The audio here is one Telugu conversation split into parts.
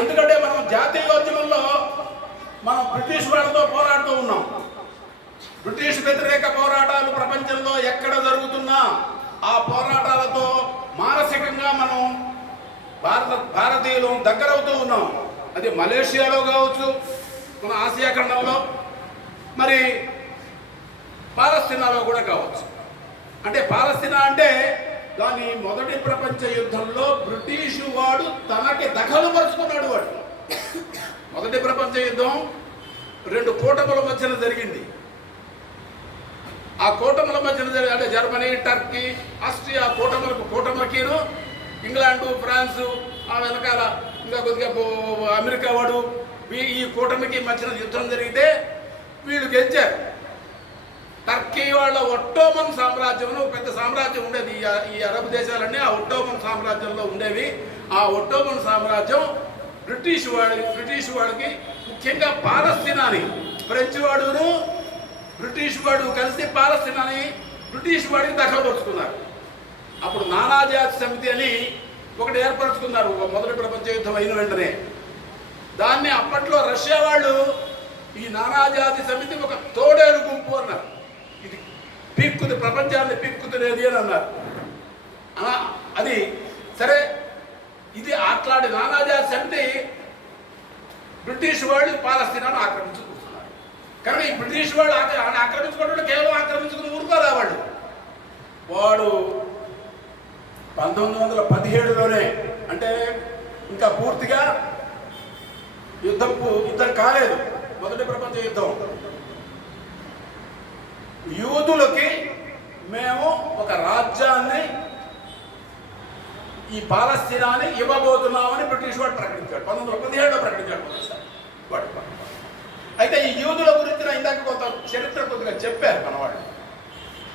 ఎందుకంటే మనం జాతీయోద్యమంలో మనం బ్రిటిష్ వాళ్ళతో పోరాడుతూ ఉన్నాం. బ్రిటిష్ వ్యతిరేక పోరాటాలు ప్రపంచంలో ఎక్కడ జరుగుతున్నా ఆ పోరాటాలతో మానసికంగా మనం భారతీయులు దగ్గరవుతూ ఉన్నాం. అది మలేషియాలో కావచ్చు, మన ఆసియా ఖండంలో, మరి పాలస్తీనాలో కూడా కావచ్చు. అంటే పాలస్తీనా అంటే దాని మొదటి ప్రపంచ యుద్ధంలో బ్రిటిషు వాడు తనకి దఖలుపరుచుకున్నాడు. వాడు మొదటి ప్రపంచ యుద్ధం 2 కూటముల మధ్యన జరిగింది. ఆ కూటముల మధ్యన అంటే జర్మనీ, టర్కీ, ఆస్ట్రియా కూటములకిను ఇంగ్లాండు, ఫ్రాన్సు, ఆ వెనకాల ఇంకా కొద్దిగా అమెరికా వాడు, ఈ కూటమికి మధ్యన యుద్ధం జరిగితే వీళ్ళు గెలిచారు. టర్కీ వాళ్ళ ఒట్టోమన్ సామ్రాజ్యం పెద్ద సామ్రాజ్యం ఉండేది. ఈ అరబ్ దేశాలన్నీ ఆ ఒట్టోమన్ సామ్రాజ్యంలో ఉండేవి. ఆ ఒట్టోమన్ సామ్రాజ్యం బ్రిటిష్ వాడికి ముఖ్యంగా పాలస్తీనాని, ఫ్రెంచ్ వాడును బ్రిటిష్ వాడు కలిసి పాలస్తీనాని బ్రిటిష్ వాడికి దఖలుపరుచుకున్నారు. అప్పుడు నానాజాతి సమితి అని ఒకటి ఏర్పరచుకున్నారు మొదటి ప్రపంచ యుద్ధం అయిన వెంటనే. దాన్ని అప్పట్లో రష్యా వాళ్ళు ఈ నానాజాతి సమితి ఒక తోడేలు గుంపు అన్నారు. ఇది ప్రపంచాన్ని పీక్కుతునేది అని అన్నారు. అది సరే, ఇది అట్లాంటి నానాజాతి సమితి బ్రిటిష్ వాళ్ళు పాలస్తీనాను ఆక్రమించుకుంటున్నారు. కానీ ఈ బ్రిటిష్ వాళ్ళు ఆక్రమించుకుంటుంటే కేవలం ఆక్రమించుకుని ఊరుకోరా వాడు 1917లోనే, అంటే ఇంకా పూర్తిగా యుద్ధం కాలేదు మొదటి ప్రపంచ యుద్ధం. యూదులకి మేము ఒక రాజ్యాన్ని, ఈ పాలస్తీనాని ఇవ్వబోతున్నామని బ్రిటిష్ వాడు ప్రకటించాడు. 1917లో ప్రకటించాడు వాడు. అయితే ఈ యూదుల గురించి ఇందాక కొంత చరిత్ర కొద్దిగా చెప్పారు మన వాళ్ళు.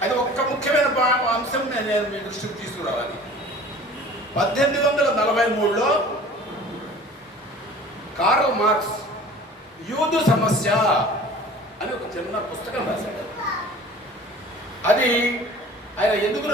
అది ఒక ముఖ్యమైన అంశం నేను మీ దృష్టికి తీసుకురావాలి. 1843లో కార్ల్ మార్క్స్ యూదు సమస్య అని ఒక చిన్న పుస్తకం రాశాడు. అది ఆయన ఎందుకు